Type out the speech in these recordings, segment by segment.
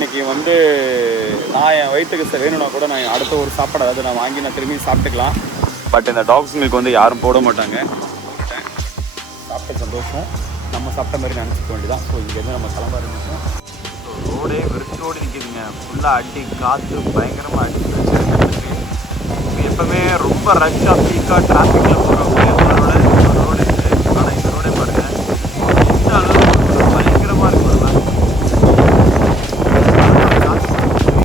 இன்றைக்கி வந்து நான் என் வயிற்றுக்கு வேணும்னா கூட நான் அடுத்த ஒரு சாப்பாடு அதாவது நான் வாங்கி நான் திரும்பி சாப்பிட்டுக்கலாம். பட் இந்த டாக்ஸுங்களுக்கு வந்து யாரும் போட மாட்டாங்க. போட்டுட்டேன், சாப்பிட்ட சந்தோஷம், நம்ம சாப்பிட்ட மாதிரி நினச்சிக்க வேண்டியதான். ஸோ இங்கேருந்து நம்ம கிளம்ப ஆரம்பிச்சோம். ஸோ ரோடே வெறிச்சோடு நிற்கிதுங்க. ஃபுல்லாக அடி காற்று பயங்கரமாக அடிச்சு வச்சுருக்கு. எப்போவுமே ரொம்ப ரஷ்ஷாக பீக்காக டிராஃபிக்கில் போகிறவங்க ரோடு இருக்குது. ஆனால் இந்த ரோடே பாருங்கள் எந்த அளவுக்கு பயங்கரமாக இருக்கும்.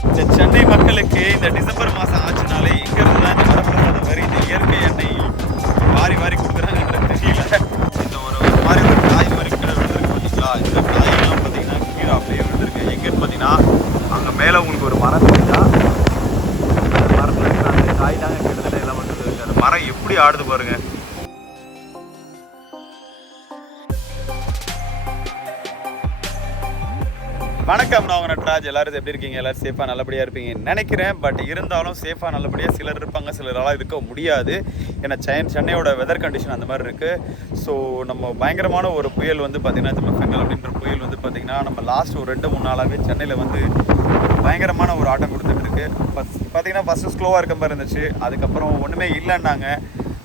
இந்த சென்னை மக்களுக்கு இந்த டிசம்பர் மாதம் ஆச்சுனாலே இங்கேருந்து தான் இந்த வரப்பிரசாத மாதிரி இந்த இயற்கை எண்ணெய் வாரி வாரி கொடுக்குறாங்கன்றது தெரியல. இந்த ஒரு மாதிரி ஒரு காய் மாதிரி கீழே விழுந்துருக்கு பார்த்தீங்களா? இந்த காயெல்லாம் பார்த்தீங்கன்னா கீழே அப்படியே விழுந்துருக்கு. எங்கேன்னு பார்த்தீங்கன்னா அங்கே மேலே உங்களுக்கு ஒரு மரம் தெரிஞ்சா அந்த மரத்தில் இருக்கிற அந்த காய் தாங்க கிட்டத்தட்ட எல்லாம் வந்து அந்த மரம் எப்படி ஆடுது பாருங்கள். வணக்கம், நான் உங்கள் நட்ராஜ். எல்லோரும் எப்படி இருக்கீங்க? எல்லோரும் சேஃபாக நல்லபடியாக இருப்பீங்கன்னு நினைக்கிறேன். பட் இருந்தாலும் சேஃபாக நல்லபடியாக சிலர் இருப்பாங்க, சிலரால் இருக்க முடியாது. ஏன்னா சென்னையோட வெதர் கண்டிஷன் அந்த மாதிரி இருக்குது. ஸோ நம்ம பயங்கரமான ஒரு புயல் வந்து பார்த்திங்கன்னா ஃபெங்கல் அப்படின்ற புயல் வந்து பார்த்திங்கன்னா நம்ம லாஸ்ட் ஒரு 2-3 நாளாகவே சென்னையில் வந்து பயங்கரமான ஒரு ஆட்டம் கொடுத்துட்ருக்கு. பார்த்திங்கன்னா ஃபஸ்ட்டு ஸ்லோவாக இருக்க மாதிரி இருந்துச்சு. அதுக்கப்புறம் ஒன்றுமே இல்லைன்னாங்க.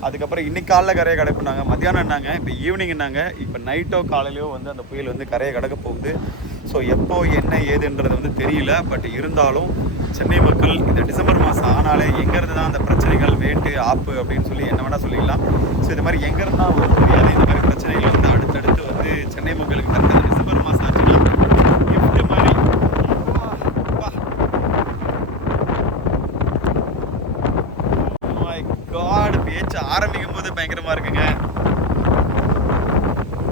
அதுக்கப்புறம் இன்றைக்கி காலைல கரையை கடக்குனாங்க, மத்தியானம் என்னாங்க, இப்போ ஈவினிங் என்னாங்க, இப்போ நைட்டோ காலையிலையோ வந்து அந்த புயல் வந்து கரையை கடக்க போகுது. ஸோ எப்போ என்ன ஏதுன்றது வந்து தெரியல. பட் இருந்தாலும் சென்னை மக்கள் இந்த டிசம்பர் மாதம் ஆனாலே எங்கேருந்து தான் அந்த பிரச்சனைகள் வேட்டு ஆப்பு அப்படின்னு சொல்லி என்ன வேணால் சொல்லிக்கலாம். ஸோ இது மாதிரி எங்கேருந்து தான் ஒரு தெரியாது. இந்த மாதிரி பிரச்சனைகள் வந்து அடுத்தடுத்து வந்து சென்னை மக்களுக்கு கரெக்டாக டிசம்பர் மாதம் ஆச்சுன்னா கிஃப்ட் மாதிரி காட் பேச்சு ஆரம்பிக்கும் போது பயங்கரமாக இருக்குங்க.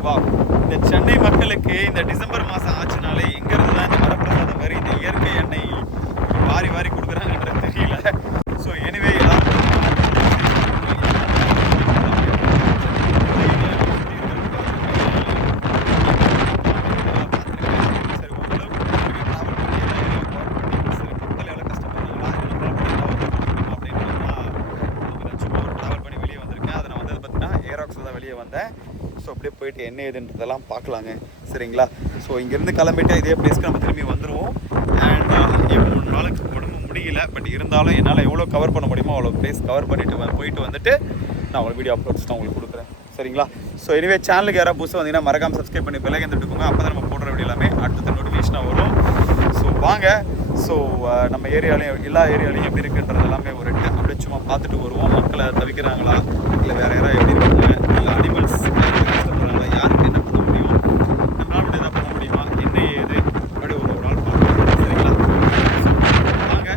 வா, இந்த சென்னை மக்களுக்கு இந்த டிசம்பர் மாதம் ஆச்சுனாலே எங்கேருந்து தான் இந்த வரப்பிரசாத மாதிரி இந்த இயற்கை எண்ணெய் வாரி வாரி கொடுக்குறாங்கன்றது தெரியல. ஸோ எனிவே வெளியே வந்தேன். ஸோ அப்படியே போயிட்டு என்ன ஏதுன்றதெல்லாம் பார்க்கலாங்க, சரிங்களா? ஸோ இங்கேருந்து கிளம்பிட்டு இதே பிளேஸ்க்கு நம்ம திரும்பி வந்துடுவோம். அண்ட் 3 நாளுக்கு உடம்பு முடியல. பட் இருந்தாலும் என்னால் எவ்வளோ கவர் பண்ண முடியுமோ அவ்வளோ பிளேஸ் கவர் பண்ணிவிட்டு போயிட்டு வந்துட்டு நான் உங்களுக்கு வீடியோ அப்லோட்ஸ் தான் உங்களுக்கு கொடுக்குறேன், சரிங்களா? ஸோ எனிவே சேனலுக்கு யாராவது புதுசாக வந்தீங்கன்னா மறக்காமல் சப்ஸ்கிரைப் பண்ணி பெல்லைக்கன் தட்டுக்கோங்க. அப்போ தான் நம்ம போடுற வீடியோ எல்லாமே அடுத்த நோட்டிஃபிகேஷனாக வரும். ஸோ வாங்க, ஸோ நம்ம ஏரியாலையும் எல்லா ஏரியாலையும் எப்படி இருக்குன்றது எல்லாமே ஒரு அப்படியே சும்மா பார்த்துட்டு வருவோம். மக்களை தவிக்கிறாங்களா, இல்லை வேறு யாராவது எப்படி இருக்காங்க, இல்லை அனிமல்ஸ் கஷ்டப்படுறாங்களா, யாருக்கு என்ன பண்ண முடியும், நம்மளால் மட்டும் எதாவது பண்ண முடியுமா, என்ன ஏது அப்படி ஒரு நாள் பார்க்கலாம், சரிங்களா? வாங்க.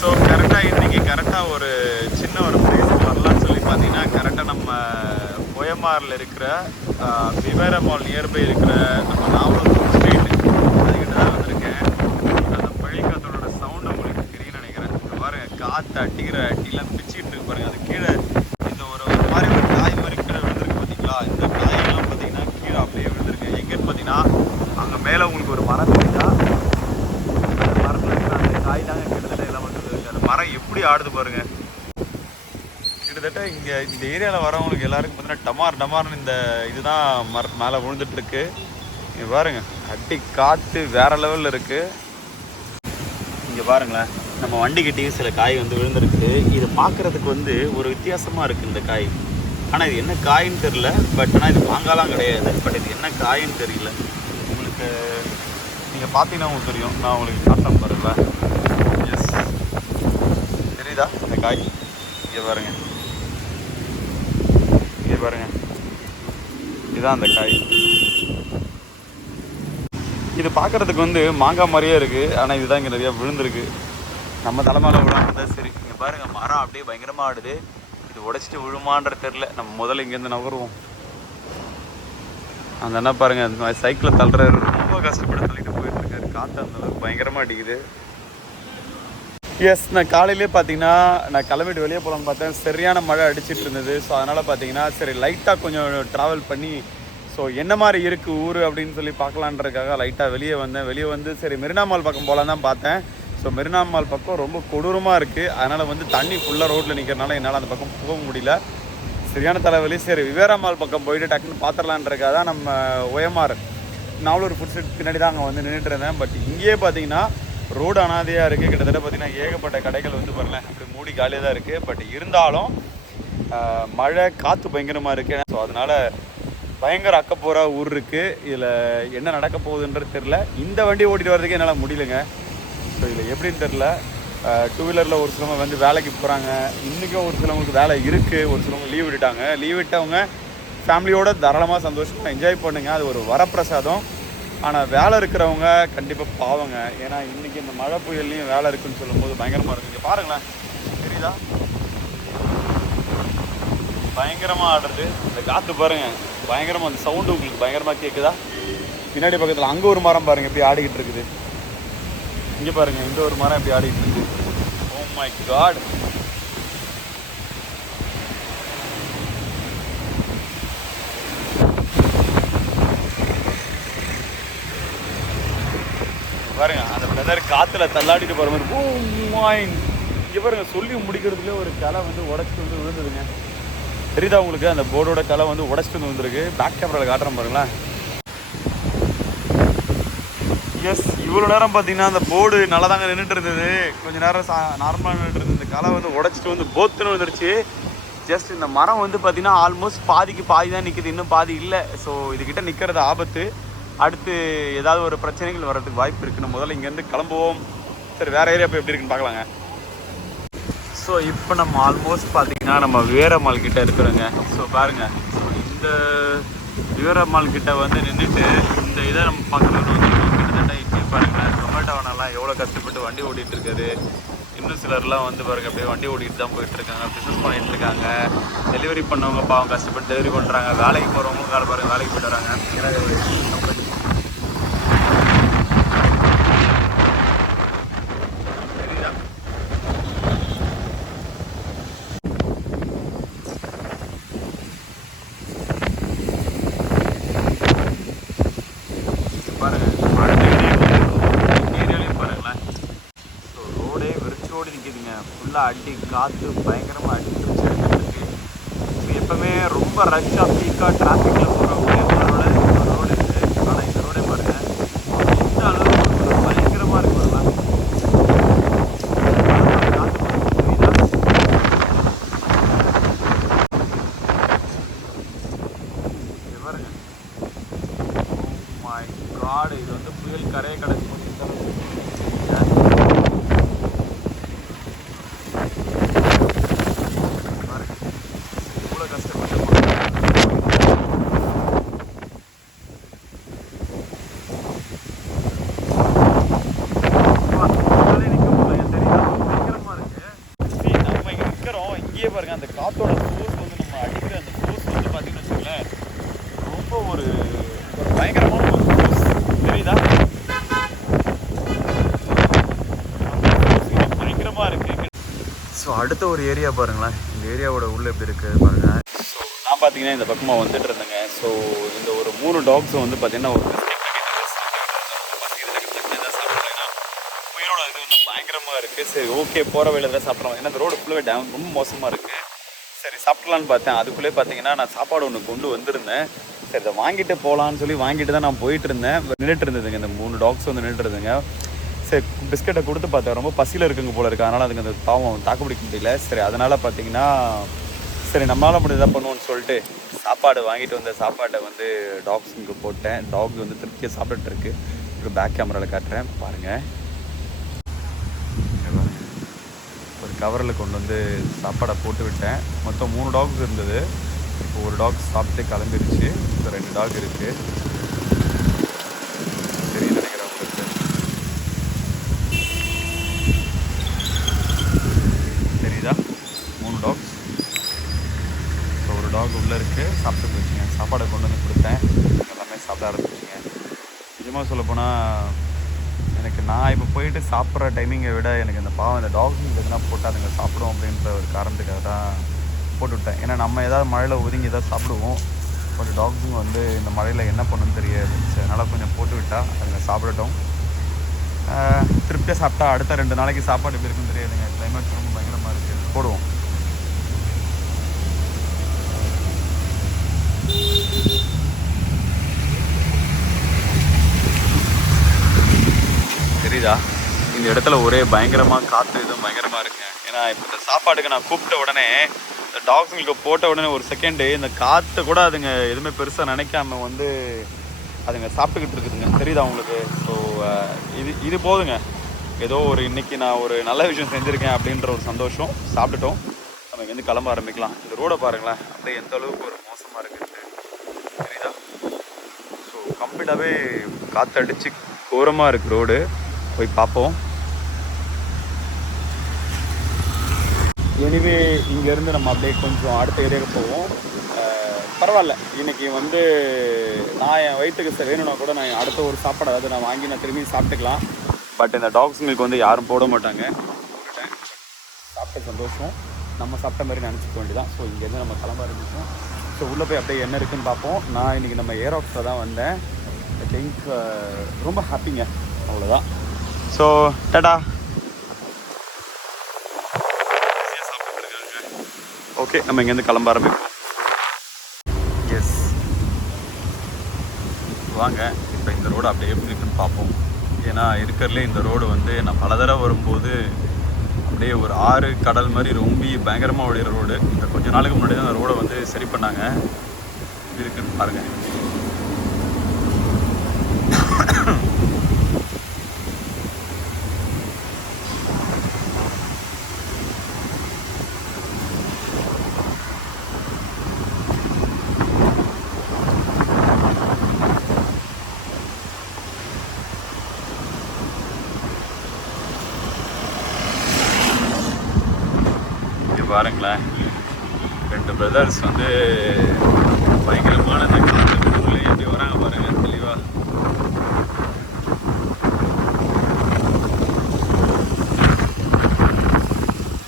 ஸோ கரெக்டாக ஒரு சின்ன ஒரு பிளேஸ் வரலான்னு சொல்லி பார்த்தீங்கன்னா கரெக்டாக நம்ம OMRல இருக்கிற விவேர மால் நியர்பை இருக்கிற நம்ம நாவலூர் ஸ்ட்ரீட் அதுக்கிட்ட தான் வந்திருக்கேன். அந்த பழிக்காத்தோட சவுண்டு உங்களுக்கு தெரியும்னு நினைக்கிறேன். பாருங்கள், காற்று அடிக்கிற அடிலாம் பிச்சுக்கிட்டு இருக்கு பாருங்கள். அது கீழே இந்த ஒரு மாதிரி ஒரு காய் மாதிரி கீழே விழுந்திருக்கு பார்த்தீங்களா? இந்த காயெல்லாம் பார்த்தீங்கன்னா கீழே அப்படியே விழுந்திருக்கு. எங்கேன்னு பார்த்தீங்கன்னா அங்கே மேலே உங்களுக்கு ஒரு மரம் தெரிஞ்சா அந்த மரத்தில் இருக்கிற அந்த காய் தாங்க கிட்டத்தட்ட எல்லாம் வந்து அந்த மரம் எப்படி ஆடுது பாருங்க. கிட்டத்தட்ட இங்கே இந்த ஏரியாவில் வரவங்களுக்கு எல்லாருக்கும் பார்த்தீங்கன்னா டமார்னு இந்த இதுதான் மேலே விழுந்துட்டுருக்கு. இங்கே பாருங்க, அடி காற்று வேறு லெவலில் இருக்குது. இங்கே பாருங்களேன், நம்ம வண்டிக்கிட்டேயும் சில காய் வந்து விழுந்துருக்கு. இதை பார்க்குறதுக்கு வந்து ஒரு வித்தியாசமாக இருக்குது இந்த காய். ஆனால் இது என்ன காயின்னு தெரில. பட் ஆனால் இது மாங்காலாம் கிடையாது. பட் இது என்ன காயின்னு தெரியல. உங்களுக்கு நீங்கள் பார்த்தீங்கன்னா உங்களுக்கு தெரியும். நான் உங்களுக்கு காட்டாம பாருங்களா? எஸ், தெரியுதா அந்த காய்? இங்கே பாருங்க, இங்கே பாருங்க, இதுதான் அந்த காய். இது பார்க்குறதுக்கு வந்து மாங்காய் மாதிரியே இருக்குது, ஆனால் இதுதான் இங்கே நிறையா விழுந்திருக்கு. நம்ம தலைமையில் விழாமல் இருந்தால் சரி. இங்கே பாருங்கள், மரம் அப்படியே பயங்கரமாக ஆடுது. இது உடைச்சிட்டு விழுமான்ற தெரில. நம்ம முதல்ல இங்கேருந்து நகருவோம். அந்த என்ன பாருங்கள், அந்த மாதிரி சைக்கிளை தள்ளுறாரு, ரொம்ப கஷ்டப்பட்டு தள்ளிட்டு போயிட்டுருக்காரு. காற்று அந்தளவுக்கு பயங்கரமாக அடிக்குது. எஸ், நான் காலையிலே பார்த்தீங்கன்னா நான் கிளம்பிட்டு வெளியே போகலான்னு பார்த்தேன். சரியான மழை அடிச்சிட்டு இருந்தது. ஸோ அதனால் பார்த்தீங்கன்னா சரி லைட்டாக கொஞ்சம் ட்ராவல் பண்ணி ஸோ என்ன மாதிரி இருக்குது ஊர் அப்படின்னு சொல்லி பார்க்கலான்றதுக்காக லைட்டாக வெளியே வந்தேன். வெளியே வந்து சரி மெரினா மால் பக்கம் போகலான்னு தான் பார்த்தேன். ஸோ மெரினா மால் பக்கம் ரொம்ப கொடூரமாக இருக்குது. அதனால் வந்து தண்ணி ஃபுல்லாக ரோட்டில் நிற்கிறனால என்னால் அந்த பக்கம் போக முடியல. சரியான தலைவலி. சரி விவேரா மால் பக்கம் போயிட்டு டக்குன்னு பார்த்துடலான்றதுக்காக தான் நம்ம OMR நாவலூர் ஃபுட் ஸ்ட்ரீட் பின்னாடி தான் அங்கே வந்து நின்றுட்டு இருந்தேன். பட் இங்கேயே பார்த்தீங்கன்னா ரோடு அனாதையாக இருக்குது. கிட்டத்தட்ட பார்த்திங்கன்னா ஏகப்பட்ட கடைகள் வந்து வரல, அப்படி மூடி காலியாக தான் இருக்குது. பட் இருந்தாலும் மழை காற்று பயங்கரமாக இருக்குது. ஸோ அதனால் பயங்கர அக்கப்போரா ஊர் இருக்குது. இதில் என்ன நடக்க போகுதுன்றது தெரில. இந்த வண்டி ஓட்டிகிட்டு வர்றதுக்கு என்னால் முடியலைங்க. ஸோ இதில் எப்படின்னு தெரில. டூ வீலரில் ஒரு சிலவங்க வந்து வேலைக்கு போகிறாங்க. இன்றைக்கும் ஒரு சிலவங்களுக்கு வேலை இருக்குது. ஒரு சிலவங்க லீவ் விட்டுட்டாங்க. லீவ் விட்டவங்க ஃபேமிலியோடு தாராளமாக சந்தோஷமாக என்ஜாய் பண்ணுங்கள். அது ஒரு வரப்பிரசாதம். ஆனால் வேலை இருக்கிறவங்க கண்டிப்பாக பாவங்க. ஏன்னா இன்றைக்கி இந்த மழை புயல்லையும் வேலை இருக்குதுன்னு சொல்லும்போது பயங்கரமாக இருக்குது. இங்கே பாருங்களேன், தெரியுதா பயங்கரமாக ஆடுறது. இந்த காற்று பாருங்கள், பயங்கரமாக அந்த சவுண்டு உங்களுக்கு பயங்கரமாக கேட்குதா? பின்னாடி பக்கத்தில் அங்கே ஒரு மரம் பாருங்கள் எப்படி ஆடிக்கிட்டு இருக்குது. இங்கே பாருங்கள், இந்த ஒரு மரம் எப்படி ஆடிக்கிட்டு இருக்குது. Oh my god. பாருங்க அந்த வெதர் காற்றுல தள்ளாடிட்டு போகிற மாதிரி. இங்கே பாருங்க, சொல்லி முடிக்கிறதுலேயே ஒரு கிளை வந்து உடச்சிட்டு வந்து விழுந்ததுங்க. தெரியுதா உங்களுக்கு? அந்த போர்டோட கிளை வந்து உடச்சிட்டு வந்து வந்துருக்கு. பேக் கேமராவில் காட்டுறேன் பாருங்களேன். எஸ், இவ்வளோ நேரம் பார்த்தீங்கன்னா அந்த போர்டு நல்லா தாங்க நின்றுட்டு இருந்தது. கொஞ்சம் நேரம் நார்மலாக நின்றுட்டு இருந்தது. இந்த கிளை வந்து உடச்சிட்டு வந்து போத்துன்னு வந்துருச்சு. ஜஸ்ட் இந்த மரம் வந்து பார்த்தீங்கன்னா ஆல்மோஸ்ட் பாதிக்கு பாதி தான் நிற்கிது, இன்னும் பாதி இல்லை. ஸோ இதுக்கிட்ட நிற்கிறது ஆபத்து. அடுத்து ஏதாவது ஒரு பிரச்சனைகள் வர்றதுக்கு வாய்ப்பு இருக்குது. முதல்ல இங்கேருந்து கிளம்புவோம். சரி வேறு ஏரியா போய் எப்படி இருக்குன்னு பார்க்கலாங்க. ஸோ இப்போ நம்ம ஆல்மோஸ்ட் பார்த்தீங்கன்னா நம்ம விவேரா மால் கிட்டே இருக்கிறோங்க. ஸோ பாருங்கள், ஸோ இந்த விவேரா மால் கிட்டே வந்து நின்றுட்டு இந்த இதை நம்ம பார்க்குறது வந்து கிட்டத்தட்ட இங்கே பாருங்களேன், டொமேட்டோவனெல்லாம் எவ்வளோ கஷ்டப்பட்டு வண்டி ஓட்டிகிட்டு இருக்காரு. இன்னும் சிலர்லாம் வந்து பாருங்கள் அப்படியே வண்டி ஓட்டிகிட்டு தான் போயிட்டுருக்காங்க, பிஸ்னஸ் பண்ணிகிட்டு இருக்காங்க. டெலிவரி பண்ணவங்க பாவம் கஷ்டப்பட்டு டெலிவரி பண்ணுறாங்க. வேலைக்கு போகிறவங்க காலை பாருங்கள் வேலைக்கு போய்ட்டு வராங்க. அடி காற்று பயங்கரமாக அடிச்சு வச்சுருக்கு. எப்பவுமே ரொம்ப ரஷ்ஷாக பீக்காக டிராஃபிக்கில் போகிற ரோடு இருக்குது. ஆனால் இந்த ரோடே பாருங்கள் இந்த அளவுக்கு பயங்கரமாக இருக்கு. வரலாம் இது பாருங்க. மை காட், இது வந்து புயல் கரையை கடந்து பாருங்க. அந்த காத்தோட ஃபோர்ஸ் வந்து நம்ம அடிக்கிற அந்த ஃபோர்ஸ் வந்து பார்த்தீங்கன்னு வச்சுக்கோங்களேன், ரொம்ப ஒரு பயங்கரமான ஒரு ஃபோர்ஸ். தெரியுதா? பயங்கரமாக இருக்குது. ஸோ அடுத்த ஒரு ஏரியா பாருங்களேன். இந்த ஏரியாவோட உள்ள எப்படி இருக்குது பாருங்கள். ஸோ நான் பார்த்தீங்கன்னா இந்த பக்கமாக வந்துட்டு இருந்தேங்க. ஸோ இந்த ஒரு 3 டாக்ஸும் வந்து பார்த்தீங்கன்னா ஒரு உயிரோட இது வந்து பயங்கரமாக இருக்குது. சரி ஓகே, போகிற வழியில் தான் சாப்பிட்றோம். ஏன்னா இந்த ரோடு ஃபுல்லாகவே டேம் ரொம்ப மோசமாக இருக்குது. சரி சாப்பிட்லான்னு பார்த்தேன். அதுக்குள்ளே பார்த்தீங்கன்னா நான் சாப்பாடு ஒன்று கொண்டு வந்திருந்தேன். சரி இதை வாங்கிட்டு போகலான்னு சொல்லி வாங்கிட்டு தான் நான் போயிட்டு இருந்தேன். நின்றுட்டு இருந்ததுங்க இந்த 3 டாக்ஸ் வந்து நின்றுட்டு இருந்துங்க. சரி பிஸ்கெட்டை கொடுத்து பார்த்தேன், ரொம்ப பசியில் இருக்குங்க போல இருக்குது. அதனால் அதுக்கு அந்த பாவம் தாக்கு பிடிக்க முடியல. சரி அதனால் பார்த்தீங்கன்னா சரி நம்மளால் முடிஞ்சதாக பண்ணுவோன்னு சொல்லிட்டு சாப்பாடு வாங்கிட்டு வந்த சாப்பாட்டை வந்து டாக்ஸுக்கு போட்டேன். டாக் வந்து திருப்தியாக சாப்பிட்டுட்டு இருக்கு. ஒரு பேக் கேமராவில் காட்டுறேன் பாருங்கள். ஒரு கவரில் கொண்டு வந்து சாப்பாடை போட்டு விட்டேன். மொத்தம் 3 டாக்ஸ் இருந்தது. இப்போ ஒரு டாக் சாப்பிட்டு கிளம்பிடுச்சு. இப்போ 2 டாக் இருக்குது. சரி நிஜமாக சொல்லப்போனால் எனக்கு நான் இப்போ போயிட்டு சாப்பிட்ற டைமிங்கை விட எனக்கு இந்த பாவம் இந்த டாக்ஸுங்க எதுனா போட்டு அதுங்க சாப்பிடும் அப்படின்ற ஒரு காரணத்துக்காக தான் போட்டுவிட்டேன். ஏன்னா நம்ம ஏதாவது மழையில் ஒதுங்கி ஏதாவது சாப்பிடுவோம், கொஞ்சம் டாக்ஸுங்க வந்து இந்த மழையில் என்ன பண்ணணும்னு தெரியாது. ஸோ அதனால் கொஞ்சம் போட்டு விட்டால் அதுங்க சாப்பிடட்டும். திருப்தியாக சாப்பிட்டா அடுத்த 2 நாளைக்கு சாப்பாடு எப்படி இருக்குன்னு தெரியாதுங்க. கிளைமேட் ரொம்ப பயங்கரமாக இருக்குது. போடுவோம். தெரியுதா இந்த இடத்துல ஒரே பயங்கரமாக காற்று இதுவும் பயங்கரமாக இருக்குங்க. ஏன்னா இப்போ இந்த சாப்பாடுக்கு நான் கூப்பிட்ட உடனே இந்த டாக்ஸுங்களுக்கு போட்ட உடனே ஒரு செகண்டு இந்த காற்று கூட அதுங்க எதுவுமே பெருசாக நினைக்காம வந்து அதுங்க சாப்பிட்டுக்கிட்டு இருக்குதுங்க. தெரியுதா உங்களுக்கு? ஸோ இது போதுங்க. ஏதோ ஒரு இன்றைக்கி நான் ஒரு நல்ல விஷயம் செஞ்சுருக்கேன் அப்படின்ற ஒரு சந்தோஷம். சாப்பிட்டுட்டோம், நம்ம இங்கேருந்து கிளம்ப ஆரம்பிக்கலாம். இந்த ரோடை பாருங்களேன், அப்படியே எந்த அளவுக்கு ஒரு மோசமாக இருக்குது தெரியுதா? ஸோ கம்ப்ளீட்டாகவே காற்றடிச்சு கோரமாக இருக்குது ரோடு. போய் பார்ப்போம். எனிவே இங்கேருந்து நம்ம அப்படியே கொஞ்சம் அடுத்த ஏரியாவுக்கு போவோம். பரவாயில்ல, இன்றைக்கி வந்து நான் என் வயிற்றுக்கு வேணும்னா கூட நான் அடுத்த ஒரு சாப்பாடு அதாவது நான் வாங்கி நான் திரும்பி சாப்பிட்டுக்கலாம். பட் இந்த டாக்ஸுங்களுக்கு வந்து யாரும் போட மாட்டாங்க. சாப்பிட்ட சந்தோஷம், நம்ம சாப்பிட்ட மாதிரி நினச்சிக்க வேண்டியதான். ஸோ இங்கேருந்து நம்ம கிளம்ப ஆரம்பிச்சோம். ஸோ உள்ளே போய் அப்படியே என்ன இருக்குதுன்னு பார்ப்போம். நான் இன்றைக்கி நம்ம ஏரோக்ஸில் தான் வந்தேன். ஐ திங்க் ரொம்ப ஹாப்பிங்க, அவ்வளோதான். ஸோ டடா. ஓகே, நம்ம இங்கேருந்து கிளம்ப ஆரம்பிப்போம். எஸ், வாங்க இப்போ இந்த ரோடு அப்படியே எப்படி இருக்குன்னு பார்ப்போம். ஏன்னா இருக்கிறதுலே இந்த ரோடு வந்து நான் பல தடவை வரும்போது அப்படியே ஒரு ஆறு கடல் மாதிரி ரொம்ப பயங்கரமாக ஓடிற ரோடு. இந்த கொஞ்ச நாளுக்கு முன்னாடி தான் அந்த ரோடை வந்து சரி பண்ணாங்க. இருக்குன்னு பாருங்கள். பாருங்களேன், 2 பிரதர்ஸ் வந்து பயங்கரமான இந்த காற்றுக்குள்ளே எப்படி வராங்க பாருங்க தெளிவா.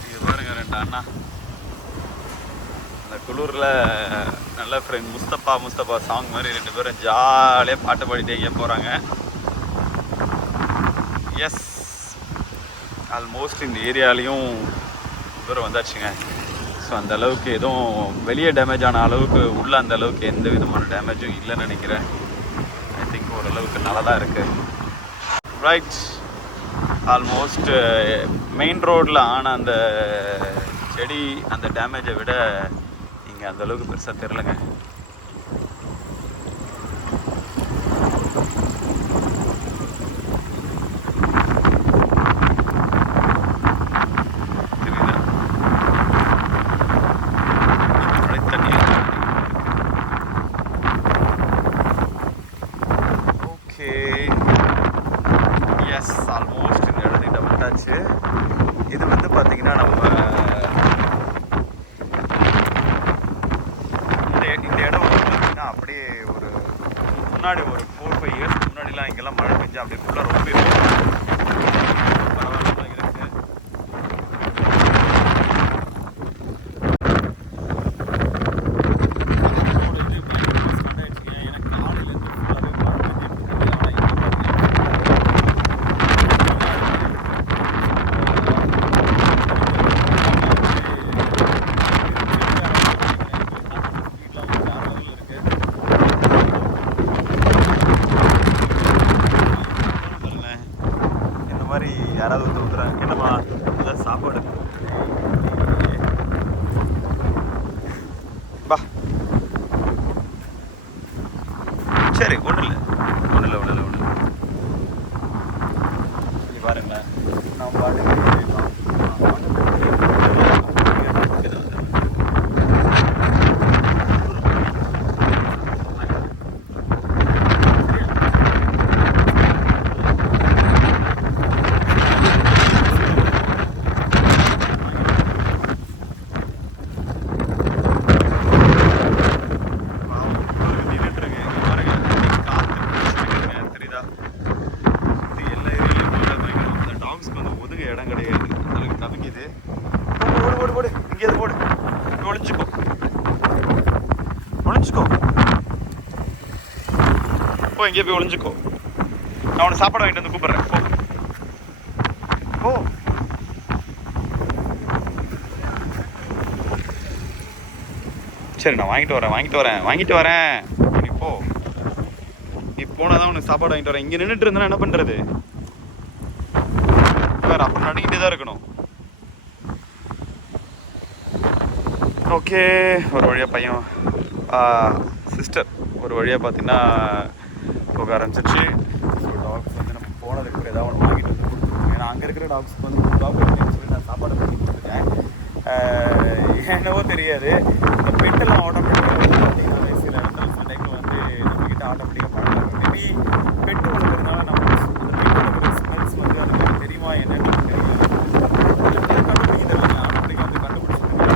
இங்கே பாருங்க 2 அண்ணா அந்த குளூரில் நல்ல ஃப்ரெண்ட் முஸ்தபா சாங் மாதிரி 2 பேரும் ஜாலியாக பாட்டு பாடிட்டே இங்கே போகிறாங்க. எஸ், ஆல்மோஸ்ட் இந்த ஏரியாலையும் தூரம் வந்தாச்சுங்க. ஸோ அந்த அளவுக்கு எதுவும் வெளியே டேமேஜ் ஆன அளவுக்கு உள்ளே அந்த அளவுக்கு எந்த விதமான டேமேஜும் இல்லைன்னு நினைக்கிறேன். ஐ திங்க் ஓரளவுக்கு நல்லா தான் இருக்குது. ரைட், ஆல்மோஸ்ட் மெயின் ரோட்டில் ஆன அந்த செடி அந்த டேமேஜை விட இங்கே அந்தளவுக்கு பெருசாக தெரிலங்க. ஆல்மோஸ்ட் இந்த இடத்துக்கிட்ட வந்தாச்சு. இது வந்து பார்த்திங்கன்னா நம்ம இந்த இடம் வந்து பார்த்திங்கன்னா அப்படியே ஒரு முன்னாடி ஒரு 4-5 இயர்ஸ்க்கு முன்னாடிலாம் இங்கெல்லாம் மழை பெஞ்சா அப்படியே ஃபுல்லாக ரொம்ப பரவாயில்ல இருக்குது. யாராவது ஊற்றுறாங்க என்னம்மா அதான் சாப்பாடு பா. சரி, ஒன்றும் இல்லை பாருங்களேன். நான் பாட்டு இங்கே போய் ஒளிஞ்சுக்கோ. நான் உனக்கு சாப்பாடு வாங்கிட்டு வந்து கூப்பிட்றேன். போ. சரி, நான் வாங்கிட்டு வரேன். நீ போ. நீ போனாதான் உனக்கு சாப்பாடு வாங்கிட்டு வரேன். இங்கே நின்றுட்டு இருந்தா என்ன பண்ணுறது? வேறு அப்புறம் நடிக்கிட்டே தான் இருக்கணும். ஓகே, ஒரு வழியாக பையன் சிஸ்டர் ஒரு வழியாக பார்த்தீங்கன்னா போக ஆரம்பிச்சிருச்சு. ஸோ டாக்ஸ் வந்து நம்ம போனதுக்கு ஏதாவது ஒன்று வாங்கிட்டு வந்து கொடுத்துருக்கோம். ஏன்னா அங்கே இருக்கிற டாக்ஸ்க்கு வந்து டாக் அப்படின்னு சொல்லி நான் சாப்பாடு பண்ணி கொடுத்துருக்கேன். என்னவோ தெரியாது, இந்த பெட்டெல்லாம் ஆட்டோமேட்டிக்காக வந்து பார்த்தீங்கன்னா சில இடத்துல சில டைமில் வந்து நம்மக்கிட்ட ஆட்டோமேட்டிக்காக பழகிறாங்க. மேபி பெட்டு வளர்க்குறதுனால நம்ம அந்த பெட்டு வளர்க்குற ஸ்மெல்ஸ் வந்து அதுக்கு தெரியுமா என்னன்னு தெரியல. கண்டுபிடிக்கிறதுல ஆட்டோமேட்டிக்காக வந்து கண்டுபிடிச்சிருக்காங்க.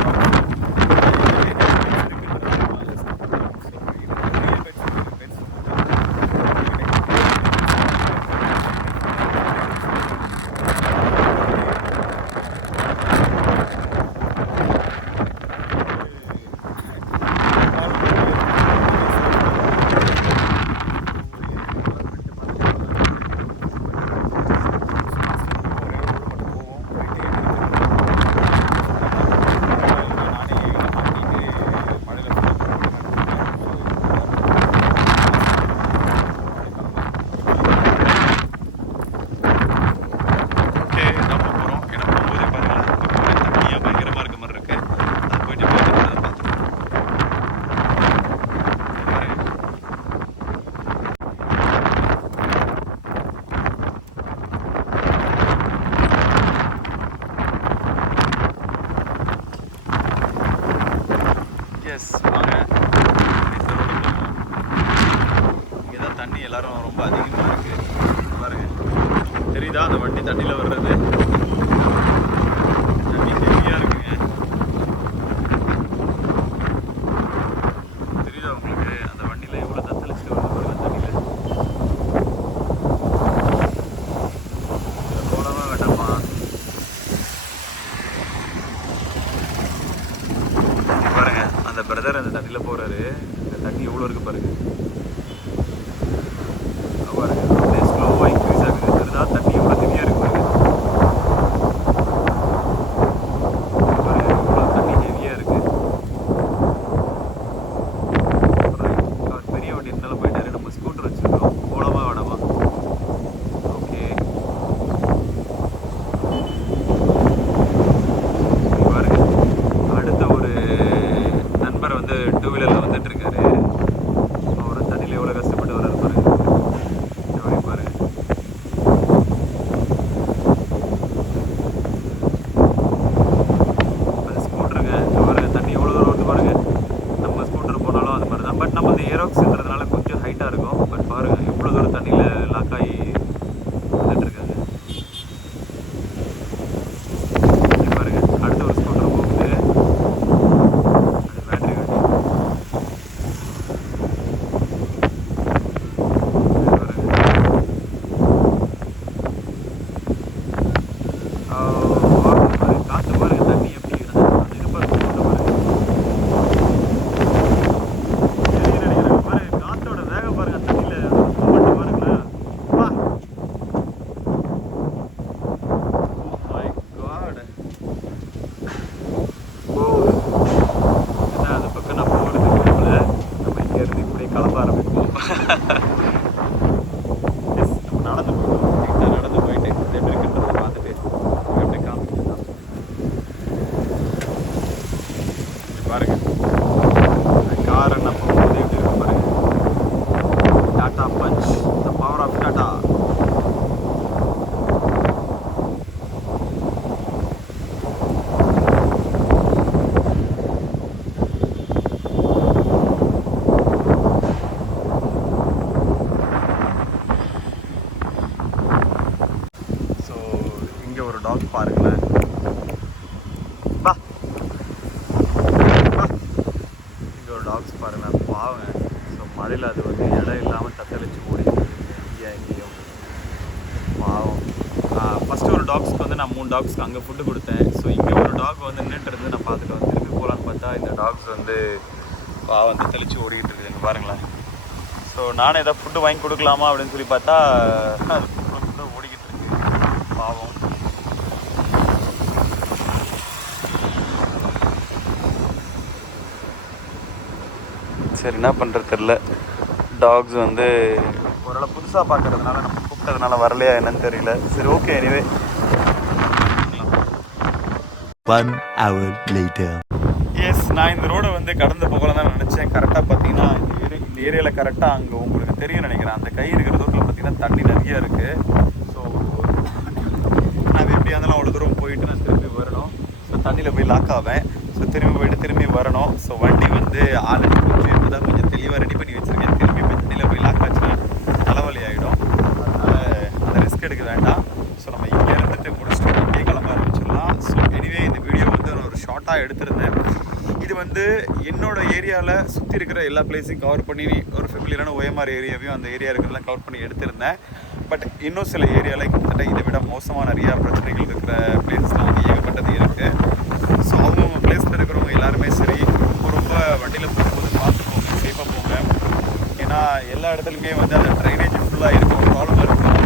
வாங்க, இங்கே தான் தண்ணி எல்லாரும் ரொம்ப அதிகமாக இருக்குது பாருங்க. தெரியுதா அந்த வண்டி தண்ணியில் வர்றது? தண்ணி ஹெவியாக இருக்குங்க. தெரியுதா உங்களுக்கு அந்த வண்டியில் எவ்வளோ தத்தளிச்சுட்டு வருது தண்ணியில்? போனவா வேண்டாமா? பாருங்க, அந்த பிரதர் அந்த தண்ணியில் போகிறாரு. இந்த தண்ணி எவ்வளோ இருக்குது பாருங்க. பாருங்க, அப்படியே ஸ்லோவாக இன்க்ரீஸ் ஆகுது. தெரியுதா தண்ணி எவ்வளோ ஹெவியாக இருக்கு பாருங்க. பாருங்க, எவ்வளோ தண்ணி ஹெவியாக இருக்கு. பெரிய வண்டி இருந்தாலும் போயிட்டாரு. நம்ம ஸ்கூட்டர் வச்சுருக்கோம். போனவா வேண்டாமா? ஓகே, பாருங்க, அடுத்த ஒரு நண்பர் வந்து டூ வீலரில் வந்துட்டு இருக்காரு. அவர் தண்ணியில் எவ்வளோ கஷ்டப்பட்டு வர்றாரு பாருங்க. எப்படி பாருங்க. அது ஸ்கூட்டருங்க. பாருங்க தண்ணி எவ்வளோ தூரம் வந்து பாருங்க. நம்ம ஸ்கூட்டர் போனாலும் அது மாதிரி தான். பட் நம்ம வந்து ஏரோக்ஸ்ன்றதுனால கொஞ்சம் ஹைட்டாக இருக்கும். பட் பாருங்க எவ்வளோ தூரம் தண்ணியில் லாக் ஆகி வந்துட்டு இருக்காங்க. பாருங்க, அடுத்த ஒரு ஸ்கூட்டர் போகுது. அது பேட்டரி வண்டி. காற்று பாருங்க, தண்ணி எப்படி இது பாருங்க. பாருங்க காற்றோட வேகம் பாருங்க. தண்ணியில் மூமெண்ட் பாருங்களேன். வா, மை காட். என்ன அந்த பக்கம் நான் போகிறதுக்கு விரும்பல. நம்ம இங்கேருந்து இப்படியே கிளம்ப ஆரம்பிப்போம். நம்ம நடந்து போயிடுவோம். நீட்டாக நடந்து போயிட்டு எப்படி இருக்குன்றதை பார்த்துட்டு எப்படி காமிக்கலாம். பாருங்க, காரை நம்ம போது எப்படி இருக்கு பாருங்க. Tata Punch, the power of Tata. So இங்கே ஒரு டாக் பாருங்களேன். பா பா, இங்கே ஒரு டாக்ஸ் பாருங்களேன். பாவங்க. ஸோ மழையில் அது வந்து இடம் இல்லாமல் தத்தளிச்சு ஓடிட்டு எங்கேயும். பாவம். ஃபஸ்ட்டு ஒரு டாக்ஸ்க்கு வந்து நான் 3 டாக்ஸ்க்கு அங்கே ஃபுட்டு கொடுத்தேன். ஸோ இங்கே ஒரு டாக் வந்து நின்றுட்டு இருந்து நான் பார்த்துட்டு வந்து திருப்பி போகலான்னு பார்த்தா இந்த டாக்ஸ் வந்து பாவம் தத்தளிச்சு ஓடிக்கிட்டு இருக்குதுங்க பாருங்களேன். ஸோ நானே ஏதாவது ஃபுட்டு வாங்கி கொடுக்கலாமா அப்படின்னு சொல்லி பார்த்தா அது ஃபுட்டு ஓடிக்கிட்டு இருக்கு பாவம். சரி என்ன பண்ணுறது தெரில. டாக்ஸ் வந்து ஓரளவு புதுசாக பார்க்கறதுனால நம்ம கூப்பிட்டதுனால வரலையா என்னன்னு தெரியல. சரி okay anyway. 1 hour later. Yes, நான் இந்த ரோடை வந்து கடந்து போகலாம் தான் நினச்சேன். கரெக்டாக பார்த்தீங்கன்னா இந்த ஏரியாவில் கரெக்டாக அங்கே உங்களுக்கு தெரியும் நினைக்கிறேன், அந்த கை இருக்கிற தூரத்தில் பார்த்தீங்கன்னா தண்ணி நிறையா இருக்குது. ஸோ நான் எப்படியா இருந்தாலும் அவ்வளோ தூரம் போயிட்டு நான் திரும்பி வரணும். ஸோ தண்ணியில் போய் லாக் ஆவேன். ஸோ திரும்பி போயிட்டு திரும்பி வரணும். ஸோ வண்டி வந்து ஆல்ரெடி கொஞ்சம் தெளிவாக ரெடி பண்ணி வச்சுருக்கேன். திரும்பி போய் தண்ணியில் போய் லாக் ஆச்சுன்னா தலைவலி ஆகிடும். அதனால் அந்த ரிஸ்க் எடுக்க வேண்டாம். ஸோ நம்ம இங்கே இருந்துட்டு முடிச்சுட்டு இங்கே கிளம்ப ஆரம்பிச்சிடலாம். ஸோ எனிவே இந்த வீடியோ வந்து நான் ஒரு ஷார்ட்டாக எடுத்திருந்தேன். இது வந்து என்னோடய ஏரியாவில் சுற்றி இருக்கிற எல்லா பிளேஸையும் கவர் பண்ணி ஒரு ஃபெமிலியரான OMR ஏரியாவையும் அந்த ஏரியா இருக்கிறதெல்லாம் கவர் பண்ணி எடுத்திருந்தேன். பட் இன்னும் சில ஏரியாவில் கிட்டத்தட்ட இதை விட மோசமாக நிறையா பிரச்சனைகள் இருக்கிற பிளேஸ்லாம் வந்து ஏகப்பட்டது இருக்குது. ஸோ அவங்கவுங்க பிளேஸில் இருக்கிறவங்க எல்லாருமே சரி ரொம்ப வண்டியில் போகும்போது பார்த்துக்கோங்க, சேஃபாக போங்க. ஏன்னா எல்லா இடத்துலையுமே வந்து அந்த ட்ரைனேஜ் ஃபுல்லாக இருக்கும், ஒரு ப்ராப்ளம் இருக்கும்.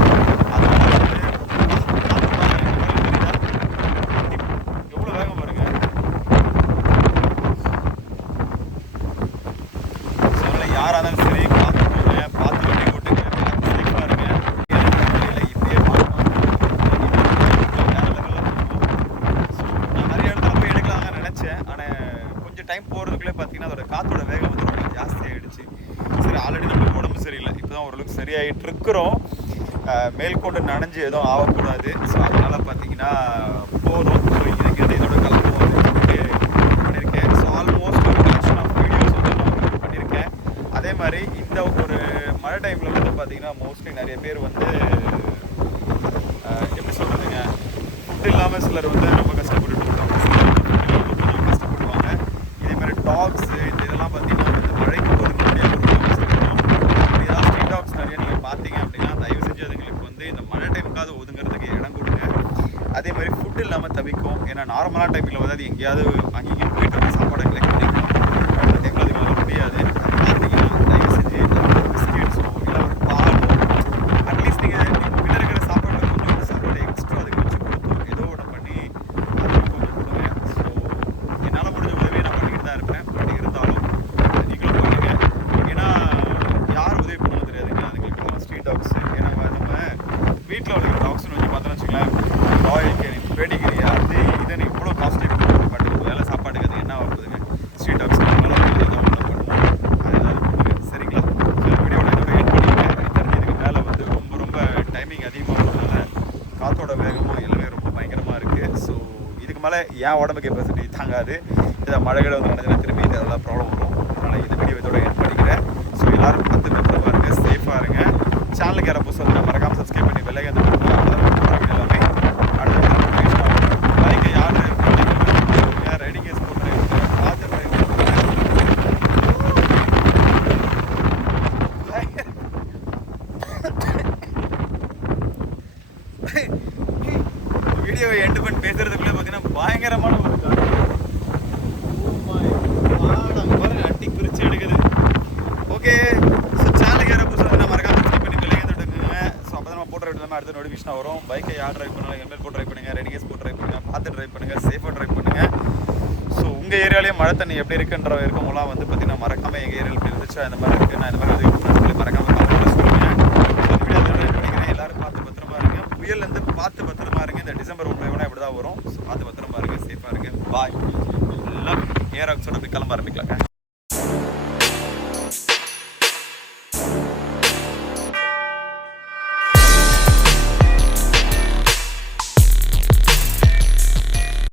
அதனால் வந்து எவ்வளோ வேகம் வருங்க. ஸோ அதனால் யாராக இருந்தாலும் சரி பார்த்துக்கோங்க, பார்த்து வண்டி ஓட்டுங்க, சேஃபாக இருங்க. இப்படியே பார்க்கணும். நான் நிறைய இடத்துல போய் எடுக்கலாம்னு நினச்சேன். ஆனால் கொஞ்சம் டைம் போகிறதுக்குள்ளே பார்த்தீங்கன்னா அதோட காற்றோட வேகம் வந்து ரொம்ப ஜாஸ்தியாகிடுச்சு. சரி ஆல்ரெடி நம்ம உடம்பு சரியில்லை, இப்போ தான் ஓரளவுக்கு சரியாகிட்டு இருக்கிறோம். மேல்கொண்டு நனைஞ்சு எதுவும் ஆகக்கூடாது. ஸோ அதனால் பார்த்தீங்கன்னா போதும். ஸோ இதுக்கு இதோட கிளம்புவோம் அப்படின்னு சொல்லிட்டு பண்ணியிருக்கேன். ஸோ ஆல்மோஸ்ட் ஒரு கலெக்ஷன் ஆஃப் வீடியோஸ் வந்து நான் உங்களுக்கு பண்ணியிருக்கேன். அதே மாதிரி இந்த ஒரு மழை டைமில் வந்து பார்த்தீங்கன்னா மோஸ்ட்லி நிறைய பேர் வந்து எப்படி சொல்கிறதுங்க, ஃபுட் இல்லாமல் சிலர் வந்து ரொம்ப கஷ்டப்பட்டுட்டு இருக்காங்க. கொஞ்சம் கஷ்டப்படுவாங்க. இதேமாதிரி டாக்ஸு இதெல்லாம் பார்த்தீங்கன்னா வந்து மழைக்கு ஒதுங்க முடியாது, ரொம்ப கஷ்டப்படும். அப்படி ஏதாவது ஸ்ட்ரீட் டாக்ஸ் நிறைய நீங்கள் பார்த்தீங்க அப்படின்னா தயவு செஞ்சு அதுங்களுக்கு வந்து இந்த மழை டைமுக்காவது ஒதுங்கிறதுக்கு இடம் கொடுங்க. அதே மாதிரி ஃபுட் இல்லாமல் தவிக்கும். ஏன்னா நார்மலான டைமில் வந்து அது எங்கேயாவது அங்கேயும் போயிட்டு வந்து சாப்பாடை கலெக்ட் பண்ணிக்கணும். அந்த டைமில் அதுக்கு வர முடியாது. அது பார்த்தீங்கன்னா தயவு செஞ்சு பிஸ்கெட்ஸோ இல்லை ஒரு பாலோ அட்லீஸ்ட் நீங்கள் கிட்ட இருக்கிற சாப்பாட்டில் கொஞ்சம் சாப்பாடு எக்ஸ்ட்ரா அதுக்கு வச்சு கொடுத்தோம் ஏதோ ஒன்று பண்ணி அதுக்கு கொஞ்சம் கொடுங்க. ஸோ என்னால் முடிஞ்ச உதவியை நான் பண்ணிக்கிட்டு தான் இருப்பேன். பட் இருந்தாலும் நீங்களும் பண்ணுங்க. ஏன்னா யார் உதவி பண்ணவும் தெரியாதுங்க அதுங்களுக்கு ஸ்ட்ரீட் டாக்ஸ். ஏன்னா நம்ம வீட்டில் வளர்க்குற டாக்ஸ்னு வச்சு பார்த்தோன்னு வச்சுக்கலாம், ராயல் கேனின், பெடிகிரி அது இதுன்னு இவ்வளோ காஸ்ட்லி கொடுக்கும். பட் வேலை சாப்பாட்டுக்கு அது என்ன ஆகுதுங்க. ஸ்ட்ரீட் டாக்ஸ் நம்மளால் ஏதோ ஒன்று பண்ணுவோம், அது ஏதாவது பண்ணுங்க. சரிங்களா? ஸோ வீடியோட இதோட எண்ட் பண்ணிக்கிறேன். எனக்கு தெரிஞ்சு இதுக்கு மேலே வந்து ரொம்ப டைமிங் அதிகமாக இருக்கிறதுனால காற்றோட வேகமும் எல்லாமே ரொம்ப பயங்கரமாக இருக்குது. ஸோ இதுக்கு மேலே என் உடம்பு கெப்பாசிட்டி தாங்காது. இதை மழைகளை வந்து நடந்துச்சுன்னா திரும்பி இதெல்லாம் ப்ராப்ளம் வரும். அதனால் இந்த வீடியோ இதோட எண்ட் பண்ணிக்கிறேன். ஸோ எல்லோரும் பார்த்து பத்திரமா இருங்க, சேஃபாக இருங்க. சேனலுக்கு யாரை புதுசாக வந்து மறக்காமல் சப்ஸ்கிரைப் பண்ணி வெள்ளையை அந்த எல்லாமே அடுத்த பைக்கை யார் ரைடிங் கேஸ் போட்டு பார்த்து வீடியோவை எண்டு பண்ணி பேசுறதுக்குள்ளே பார்த்தீங்கன்னா பயங்கரமான ஒரு அட்டி பிரித்து எடுக்குது. ஓகே, ஸோ சேனலுக்கு யாரை புதுசாக வந்து மறக்காமல் சப்ஸ்கிரைப் பண்ணி வெள்ளையை தட்டுங்க. ஸோ அப்போ தான் நம்ம போட்டு ரைட் அடுத்த நோட்டிஃபிகேஷன் வரும். பைக்கை யார் ட்ரைவ் பண்ணாலும் ஹெல்மெட் போட்டு ட்ரைவ் பண்ணுங்கள், ரைடிங் கேஸ் போட்டு ட்ரைவ் பண்ணுங்கள், பார்த்து ட்ரைவ் பண்ணுங்கள், சேஃபாக ட்ரைவ் பண்ணுங்கள். ஸோ உங்கள் ஏரியாலேயே மழை தண்ணி எப்படி இருக்குன்ற இருக்கவங்களாம் வந்து பார்த்தீங்கன்னா மறக்காமல் எங்கள் ஏரியாவில் இப்படி இருந்துச்சு அந்த மாதிரி இருக்குது, நான் இந்த மாதிரி உதவி பண்ண சொல்லி மறக்காமல் கமெண்ட்டில் சொல்லுங்கள். வீடியோ பண்ணிக்கிறேன். எல்லோரும் பார்த்து பத்திரமா இருங்க. புயல்லேருந்து பார்த்து பத்திரமா இருங்க. இந்த டிசம்பர் 1 இப்படி தான் வரும். ஸோ பார்த்து பத்திரமா இருங்க, சேஃபாக இருங்க. பாய். எல்லாம் ஏராக்ஸோட போய் கிளம்ப ஆரம்பிக்கலாங்க.